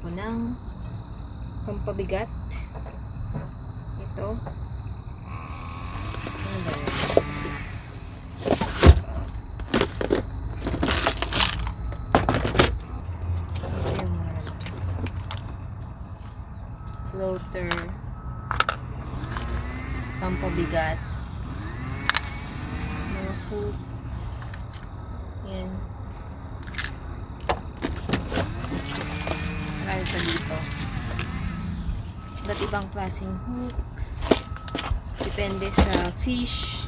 ako ng pampabigat. Ito. Ano ba yun? Ito yung floater. Pampabigat. Mga hooks. Yan. Marami pa dito. Iba't ibang klaseng hooks. Depende sa fish.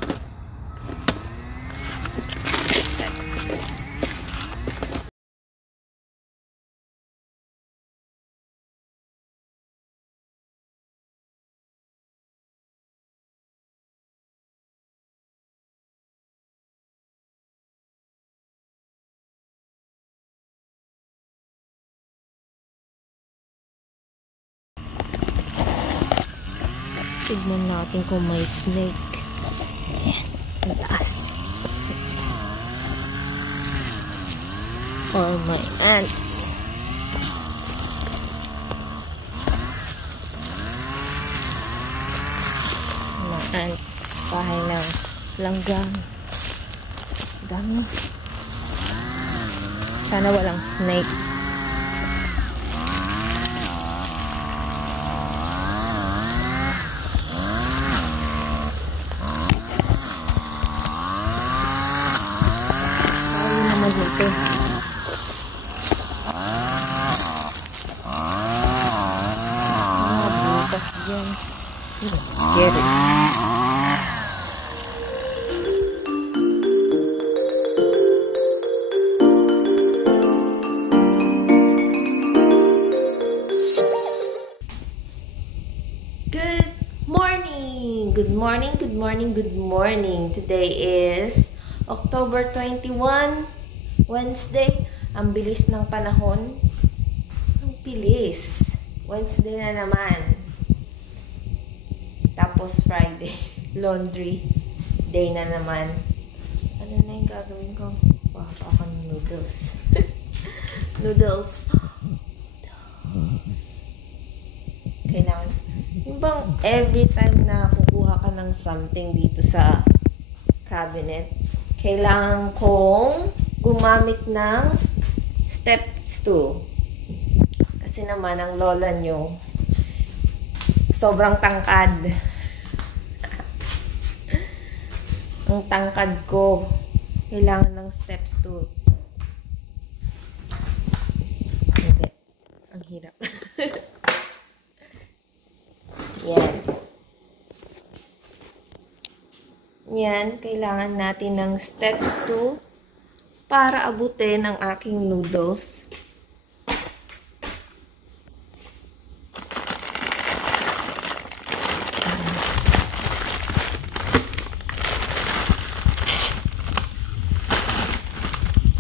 Tignan natin kung may snake. Ayan, ang taas. Or may ants. Mga ants. Bahay ng langgang. Dami. Sana walang snake. Dito. Bukas dyan. Scary. Good morning! Good morning, good morning, good morning. Today is October 21, Wednesday. Ang bilis ng panahon. Ang bilis. Wednesday na naman. Tapos Friday. Laundry day na naman. Ano na yung gagawin ko? Wow, ako ng noodles. Noodles. Kailangan. Yung bang every time na kukuha ka ng something dito sa cabinet, kailangan kong gumamit ng step stool. Kasi naman ang lola nyo sobrang tangkad. Ang tangkad ko. Kailangan ng step stool. Hindi. Ang hirap. Yan. Yan. Kailangan natin ng step stool para abutin ang aking noodles.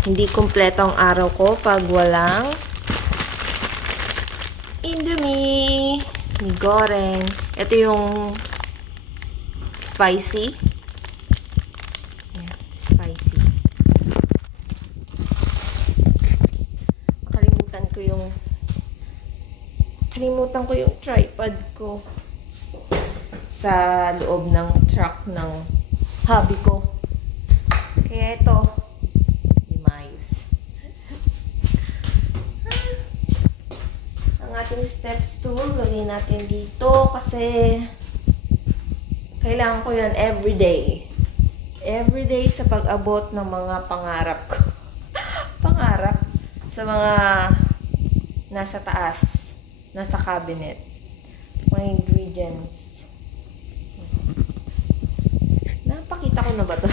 Hindi kumpleto ang araw ko pag walang Indomie. Ni goreng. Ito yung spicy. Yan, spicy. Kalimutan ko yung tripod ko sa loob ng truck ng hubby ko. Kaya ito, hindi maayos. Ang ating step stool, lagay natin dito kasi kailangan ko yan everyday. Everyday sa pag-abot ng mga pangarap ko. Pangarap sa mga nasa taas, nasa cabinet. Mga ingredients. Napakita ko na ba ito?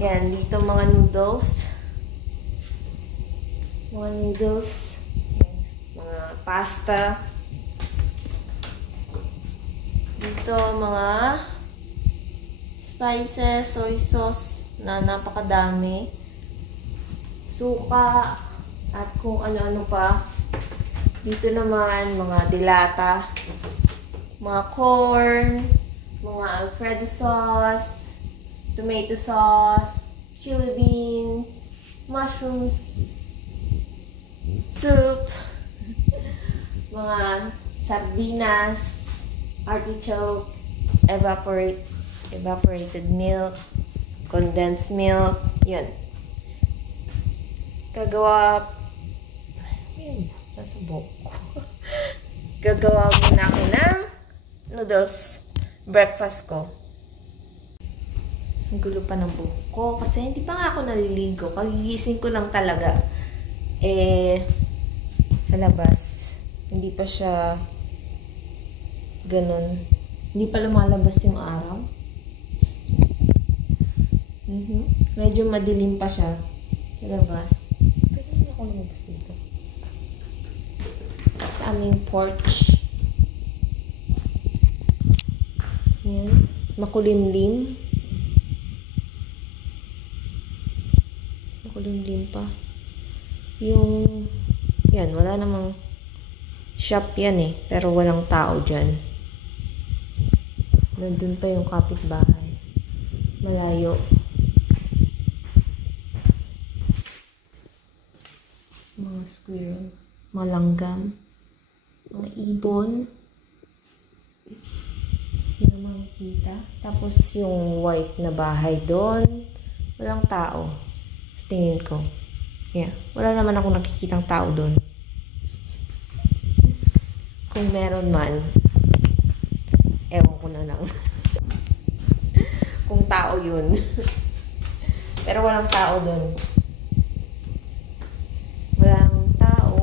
Yan, dito mga noodles. Mga noodles. Mga pasta. Dito mga spices, soy sauce na napakadami. Suka. At kung ano-ano pa. Dito naman, mga dilata, mga corn, mga Alfredo sauce, tomato sauce, chili beans, mushrooms, soup, mga sardinas, artichoke, evaporated milk, condensed milk, yun. Gagawa, nasa buhok ko. Gagawa muna ako ng noodles, breakfast ko. Ang gulo pa ng buhok ko kasi hindi pa nga ako naliligo. Kagigising ko lang talaga. Sa labas, hindi pa siya ganun. Hindi pa lumalabas yung araw. Medyo madilim pa siya sa labas. Pwede na ako lumabas dito. Sa aming porch. Yan. Makulimlim. Makulimlim pa. Yung, yan, wala namang shop yan eh. Pero walang tao dyan. Nandun pa yung kapitbahay. Malayo. Mga squirrel. Mga langgam. Mga ibon. Yun ang makikita. Tapos yung white na bahay doon. Walang tao. Sa tingin ko. Yeah. Wala naman ako nakikitang tao doon. Kung meron man, ewan ko na lang. Kung tao yun. Pero walang tao doon. Walang tao.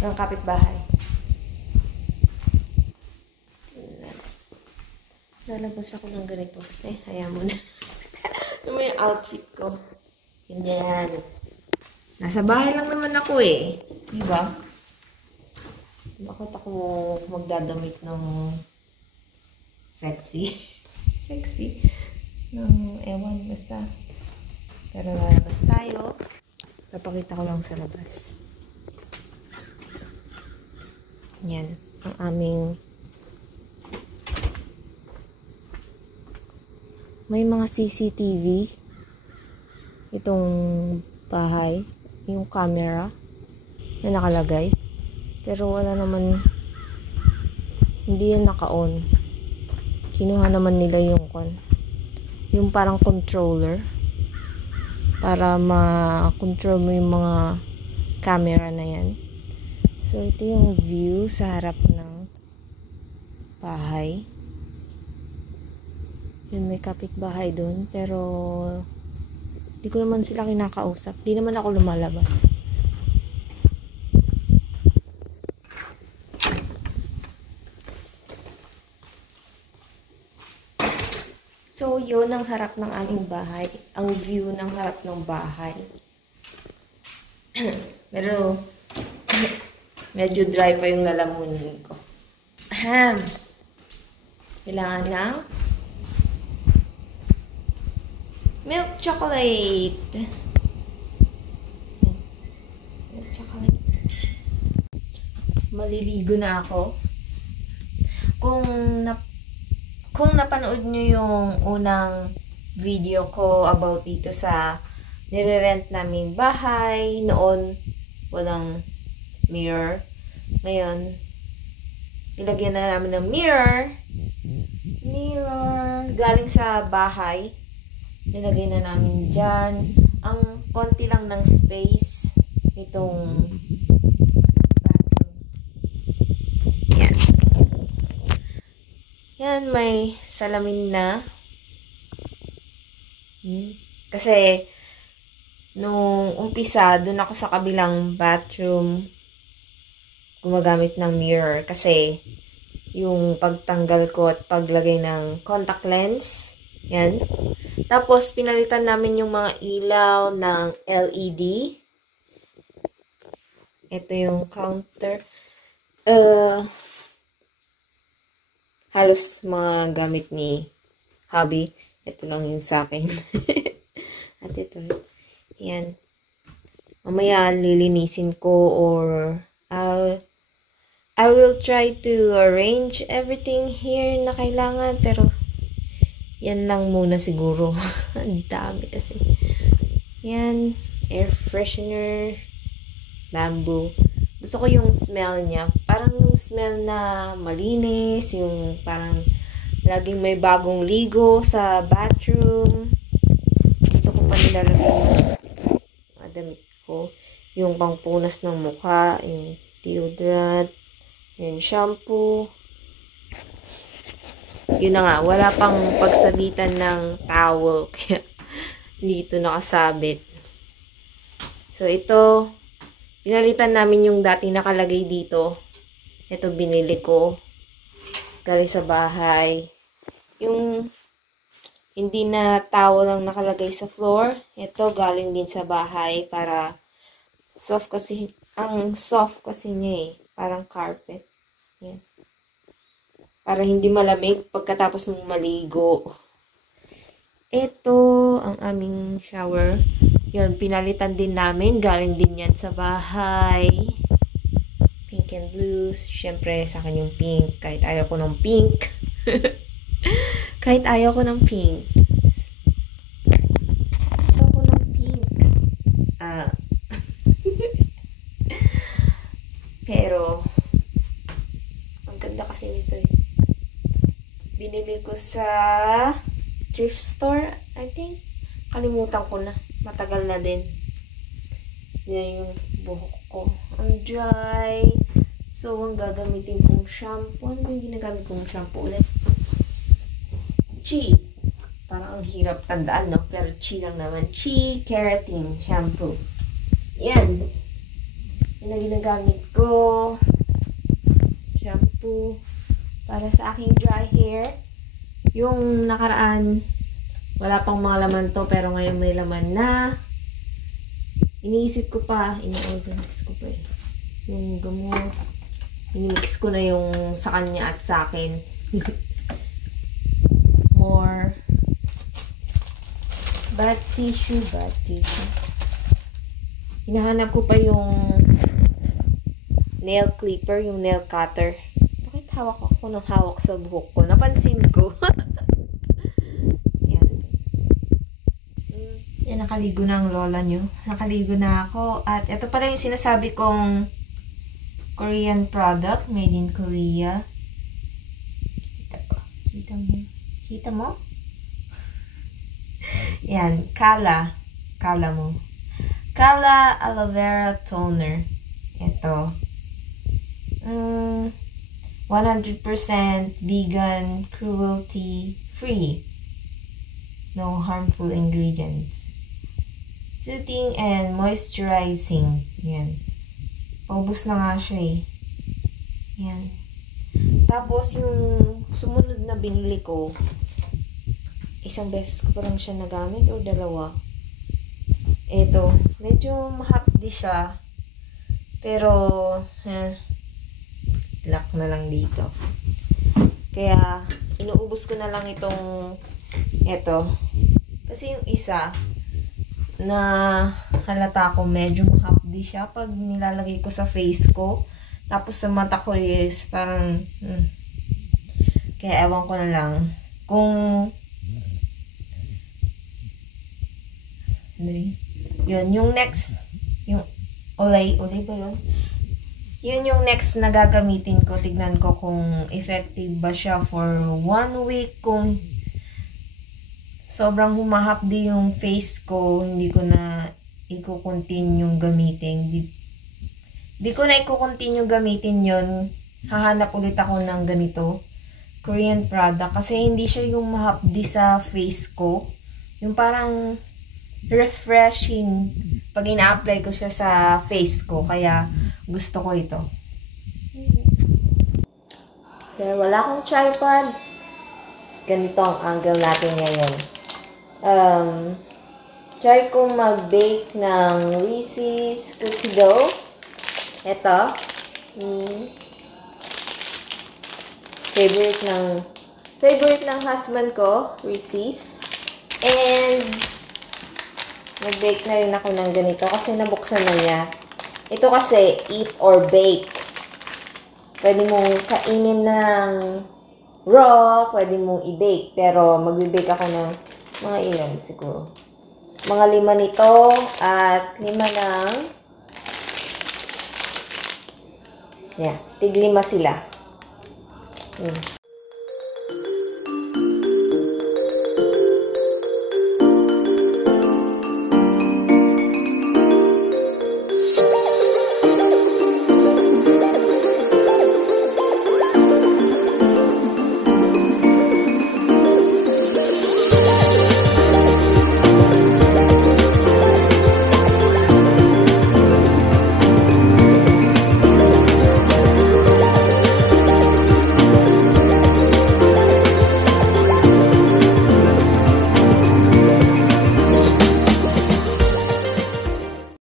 Walang kapitbahay. Lalabas ako ng ganito. Hayaan mo na. Ano mo yung outfit ko? Ganyan. Nasa bahay lang naman ako eh. Diba? Bakit ako magdadamit ng sexy? Sexy? Ng ewan, basta. Pero lalabas tayo. Papakita ko lang sa labas. Yan. Ang aming may mga CCTV itong bahay, yung camera na nakalagay, pero wala naman, hindi yan naka-on. Kinuha naman nila yung parang controller para ma-control mo yung mga camera na yan. So ito yung view sa harap ng bahay. Yun, may kapitbahay doon, pero hindi ko naman sila kinakausap. Hindi naman ako lumalabas. So, yun ang harap ng aming bahay. Ang view ng harap ng bahay. Pero, medyo dry pa yung lalamunin ko. Ahem. Kailangan ng milk chocolate. Milk chocolate. Maliligo na ako. Kung napanood nyo yung unang video ko about dito sa nire-rent naming bahay, noon walang mirror. Ngayon, ilagyan na namin ng mirror. Galing sa bahay. Nilagay na namin dyan. Ang konti lang ng space nitong bathroom. Yan. Yan, may salamin na. Kasi, nung umpisa, dun ako sa kabilang bathroom gumagamit ng mirror. Kasi, yung pagtanggal ko at paglagay ng contact lens. Yan. Tapos, pinalitan namin yung mga ilaw ng LED. Ito yung counter. Halos mga gamit ni hubby. Ito lang yung sa akin. At ito. Yan. Mamaya lilinisin ko or I will try to arrange everything here na kailangan. Pero, yan lang muna siguro. Ang dami kasi. Yan. Air freshener. Bamboo. Gusto ko yung smell niya. Parang yung smell na malinis, yung parang laging may bagong ligo sa bathroom. Dito ko pa nilalagay yung mga damit ko. Yung pangpunas ng mukha, yung deodorant, yung shampoo. Yun na nga, wala pang pagsalitan ng towel. Kaya dito nakasabit. So, ito, pinalitan namin yung dati nakalagay dito. Ito, binili ko. Galing sa bahay. Yung hindi na towel lang nakalagay sa floor. Ito, galing din sa bahay para soft kasi, ang soft kasi niya eh. Parang carpet. Yan. Para hindi malamig pagkatapos ng maligo. Ito, ang aming shower. Yun, pinalitan din namin. Galing din yan sa bahay. Pink and blue. Siyempre, sa akin yung pink. Kahit ayaw ko ng pink. Kahit ayaw ko ng pink. Ayaw ko ng pink. Pero, ang ganda kasi nito eh. Binili ko sa thrift store, I think. Kalimutan ko na. Matagal na din. Yan yung buhok ko. Ang dry. So, ang gagamitin kong shampoo. Ano ba yung ginagamit kong shampoo ulit? Chi. Parang ang hirap tandaan, no? Pero Chi lang naman. Chi Keratin Shampoo. Yan. Yan ang ginagamit ko. Shampoo. Para sa aking dry hair. Yung nakaraan, wala pang mga laman to, pero ngayon may laman na. Iniisip ko pa, ini-organize ko pa eh. Yung gamot. Inimix ko na yung sa kanya at sa akin. More. Bad tissue, bad tissue. Hinahanap ko pa yung nail clipper, yung nail cutter. Bakit hawak ako ng hawak sa buhok ko? Napansin ko. Yan. Yan, nakaligo na ang lola nyo. Nakaligo na ako. At ito pala yung sinasabi kong Korean product. Made in Korea. Kita pa. Kita mo? Kita mo? Yan. Kala. Kala mo. Kala Aloe Vera Toner. Ito. 100% vegan, cruelty-free. No harmful ingredients. Soothing and moisturizing. Yan. Paubos na nga siya eh. Yan. Tapos yung sumunod na binili ko, isang beses ko parang siya nagamit o dalawa. Ito. Medyo mahapdi siya. Pero, lock na lang dito. Kaya, inuubos ko na lang itong ito. Kasi yung isa na halata ko medyo mahapdi siya pag nilalagay ko sa face ko. Tapos sa mata ko is parang kaya ewan ko na lang kung yun, yung next yung Olay ba yun? Yun yung next na gagamitin ko. Tignan ko kung effective ba siya for 1 week. Kung sobrang humahapdi yung face ko, hindi ko na i-continue gamitin. Di ko na i-continue gamitin yun. Hahanap ulit ako ng ganito. Korean product. Kasi hindi siya yung mahapdi sa face ko. Yung parang refreshing pag ina-apply ko siya sa face ko. Kaya gusto ko ito. Kaya wala akong tripod. Ganito ang angle natin ngayon. Try kong mag-bake ng Reese's Cookie Dough. Ito. Favorite ng husband ko, Reese's. And nag-bake na rin ako ng ganito kasi nabuksan na niya. Ito kasi, eat or bake. Pwede mong kainin ng raw, pwede mong i-bake. Pero magbe-bake ako ng mga ilan siguro. Mga 5 nito at 5 ng Yeah, tiglima sila.